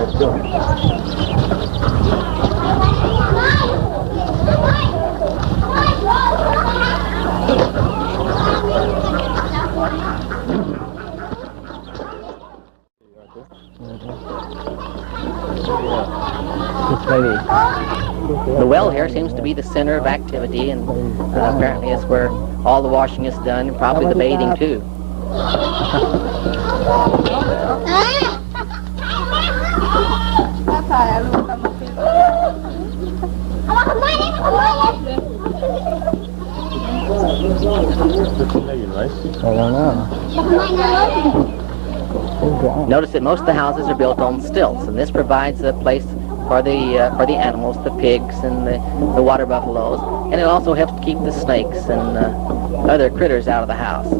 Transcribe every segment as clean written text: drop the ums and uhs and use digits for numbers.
it's doing. The well here seems to be the center of activity, and apparently it's where all the washing is done, and probably the bathing too. I don't know. Notice that most of the houses are built on stilts, and this provides a place for the animals, the pigs and the water buffaloes, and it also helps to keep the snakes and other critters out of the house.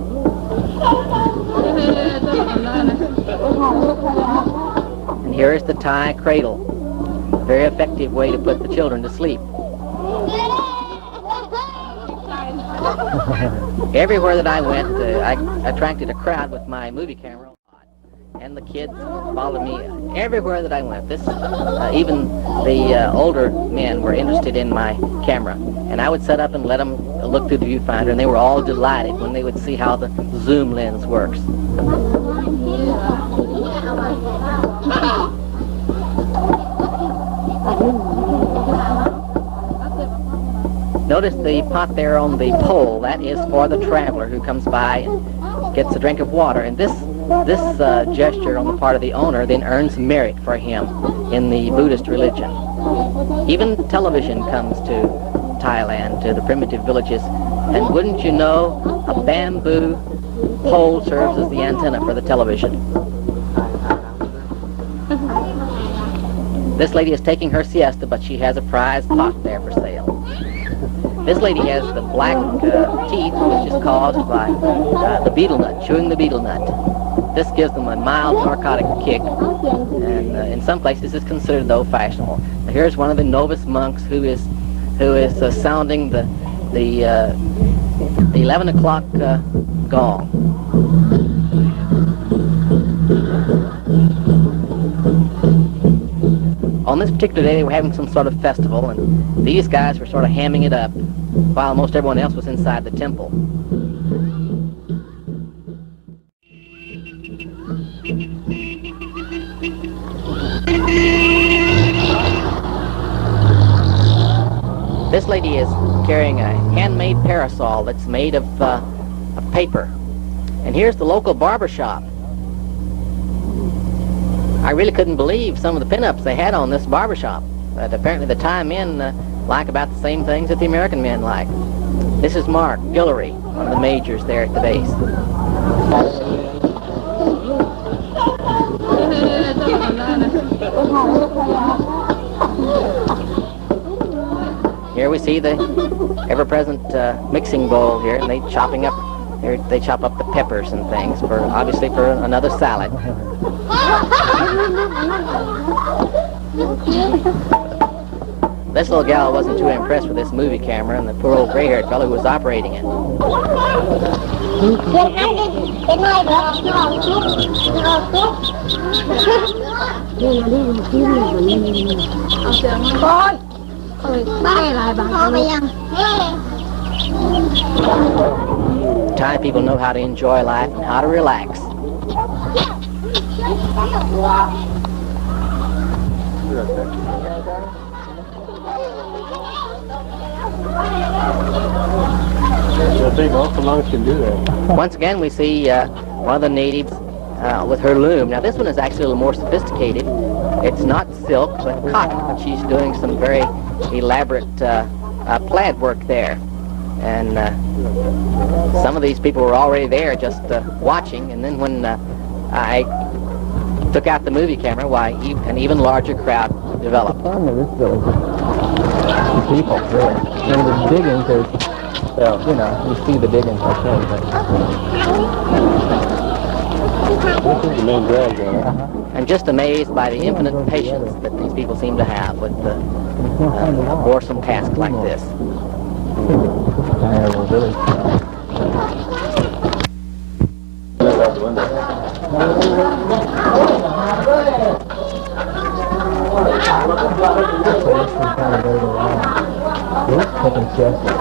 And here is the Thai cradle, a very effective way to put the children to sleep. Everywhere that I went, I attracted a crowd with my movie camera. And the kids followed me everywhere that I went. Even the older men were interested in my camera. And I would set up and let them look through the viewfinder, and they were all delighted when they would see how the zoom lens works. Notice the pot there on the pole. That is for the traveler who comes by and gets a drink of water. And this gesture on the part of the owner then earns merit for him in the Buddhist religion. Even television comes to Thailand, to the primitive villages, and wouldn't you know, a bamboo pole serves as the antenna for the television. This lady is taking her siesta, but she has a prize pot there for sale. This lady has the black teeth, which is caused by the betel nut, chewing the betel nut. This gives them a mild narcotic kick, and in some places it's considered, though, fashionable. Now, here's one of the novice monks who is sounding the 11 o'clock gong. On this particular day, they were having some sort of festival, and these guys were sort of hamming it up, while most everyone else was inside the temple. This lady is carrying a handmade parasol that's made of paper. And here's the local barber shop. I really couldn't believe some of the pinups they had on this barber shop. But apparently the Thai men like about the same things that the American men like. This is Mark Guillory, one of the majors there at the base. Here we see the ever-present mixing bowl here, and they chop up the peppers and things obviously for another salad. This little gal wasn't too impressed with this movie camera and the poor old gray-haired fellow who was operating it. Thai people know how to enjoy life and how to relax. Once again, we see one of the natives with her loom. Now, this one is actually a little more sophisticated. It's not silk, but cotton, but she's doing some very elaborate plaid work there. And some of these people were already there just watching, and then when I took out the movie camera, why, an even larger crowd developed. The people, really. And the digging, because, you know, you see the digging, okay, but... This is the main drag there. And just amazed by the infinite patience that these people seem to have with a boresome task like this. majestic.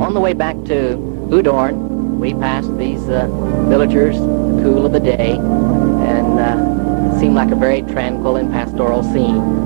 On the way back to Udorn, we passed these villagers, the cool of the day, and it seemed like a very tranquil and pastoral scene.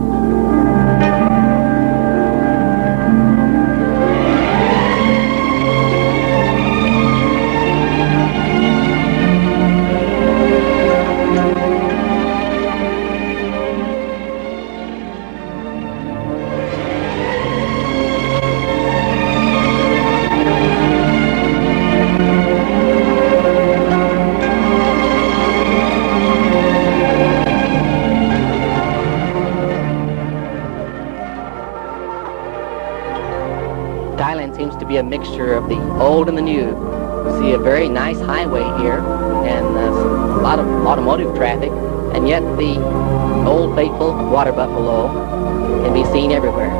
Thailand seems to be a mixture of the old and the new. You see a very nice highway here and a lot of automotive traffic, and yet the old faithful water buffalo can be seen everywhere.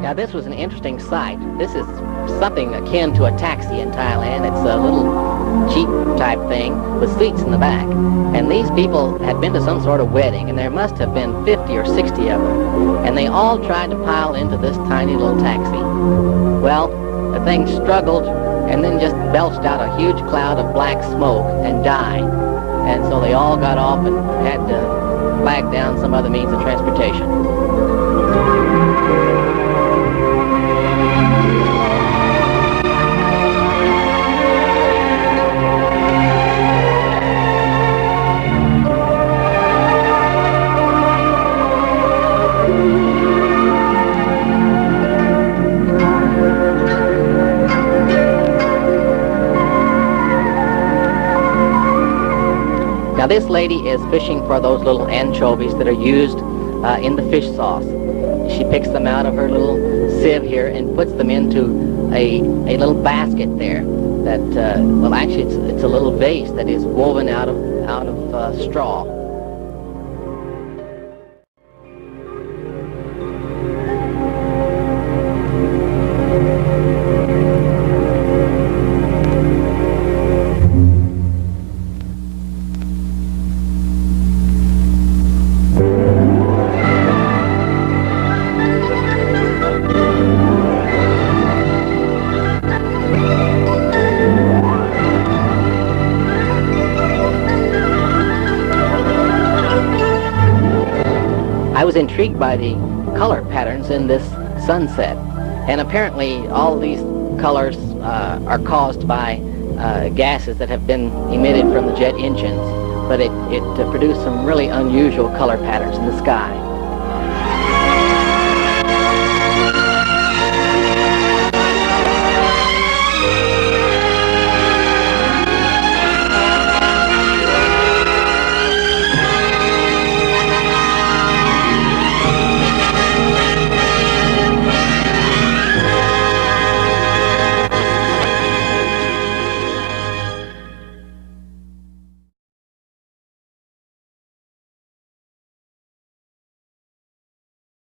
Now this was an interesting sight. This is something akin to a taxi in Thailand. It's a little Jeep type thing with seats in the back. And these people had been to some sort of wedding, and there must have been 50 or 60 of them. And they all tried to pile into this tiny little taxi. Well, the thing struggled and then just belched out a huge cloud of black smoke and died. And so they all got off and had to flag down some other means of transportation. Now this lady is fishing for those little anchovies that are used in the fish sauce. She picks them out of her little sieve here and puts them into a little basket there that, well actually it's a little vase that is woven out of straw. I was intrigued by the color patterns in this sunset, and apparently all these colors are caused by gases that have been emitted from the jet engines, but it produced some really unusual color patterns in the sky.